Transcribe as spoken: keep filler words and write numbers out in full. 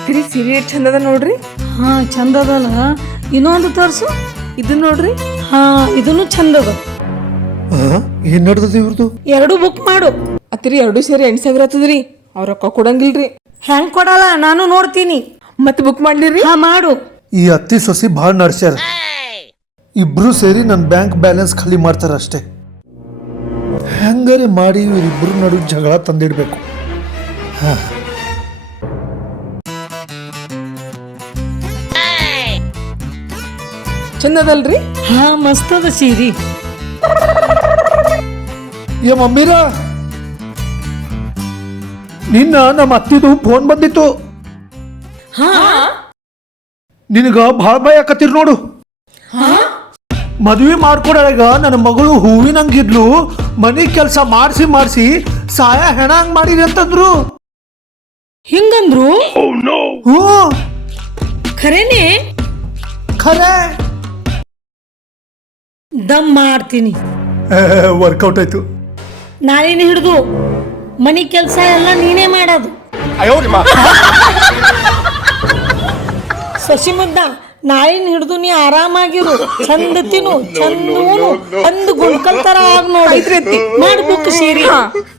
ಅತ್ತಿರಿ ಸೀರೆ ಎಷ್ಟು ಚಂದ ಅದ ನೋಡ್ರಿ. ಹಾ ಚಂದ ಅದಲ್ಲ. ಇನ್ನೊಂದು ತೋರ್ಸು. ಇದನ್ನ ನೋಡ್ರಿ. ಹಾ ಇದನ್ನು ಚಂದ ಅದ. ಏನ್ ನಡ್ದದ ಇವ್ರದು? ಎರಡು ಬುಕ್ ಮಾಡು. ಅತ್ತಿರಿ ಎರಡು ಸೇರಿ ಎಂಟು ಸಾವಿರ ಆತದ್ರಿ. ಅವ್ರ ರೊಕ್ಕ ಕೊಡಂಗಿಲ್ರಿ. ಹೆಂಗ್ ಕೊಡಲ್ಲ, ನಾನು ನೋಡ್ತೀನಿ. ಮತ್ತೆ ಬುಕ್ ಮಾಡ್ಲಿರಿ. ಹಾ ಮಾಡು. ಈ ಅತ್ತಿ ಸೊಸಿ ಭಾಳ ನಡ್ಸ್ಯಾರ. ಇಬ್ರು ಸೇರಿ ನನ್ನ ಬ್ಯಾಂಕ್ ಬ್ಯಾಲೆನ್ಸ್ ಖಾಲಿ ಮಾಡ್ತಾರ ಅಷ್ಟೇ. ಹೆಂಗಾರೆ ಮಾಡಿ ಇವರಿಬ್ರು ನಡು ಜಗಳ ತಂದಿಡ್ಬೇಕು. ಹಾ ಚಂದ ಅದಲ್ರಿ. ಹಾ ಮಸ್ತ್ ಅದ ಸೀರಿ. ಏ ಮಮ್ಮೀರ, ನಿನ್ನ ನಮ್ಮ ಅತ್ತಿದು ಫೋನ್ ಬಂದಿತ್ತು. ಹಾ ನಿನಗ ಭಾಳ ಭಯ ಆಕತ್ತಿರ್ ನೋಡು. ಮದ್ವಿ ಮಾಡ್ಕೊಡಾಗ ನನ್ನ ಮಗಳು ಹೂವಿನಂಗಿದ್ಲು, ಮನಿ ಕೆಲಸ ಮಾಡಿಸಿ ಮಾಡಿಸಿ ಸಾಯ ಹೆಣ ಹಂಗ್ ಮಾಡಿರಿ ಅಂತಂದ್ರು. ಹಿಂಗಂದ್ರು? ಹ್ಞೂ ಖರೇನೆ? ಖರೆ. ದಮ್ ಮಾಡ್ತೀನಿ. ವರ್ಕೌಟ್ ಆಯ್ತು. ನಾಳಿನ ಹಿಡಿದು ಮನಿ ಕೆಲಸ ಎಲ್ಲ ನೀನೇ ಮಾಡೋದು. ಸಸಿ ಮುದ್ದ ನಾಳಿನ ಹಿಡಿದು ನೀ ಆರಾಮಾಗಿರು. ಚಂದ ತಿನ್ನು, ಚಂದ ಉಣ್ಣು, ಚಂದ ಗುಂಡ್ಕಲ್ ತರ ಆಗ್ ನೋಡಿ. ಮಾಡ್ಬೇಕು ಸೀರೆ.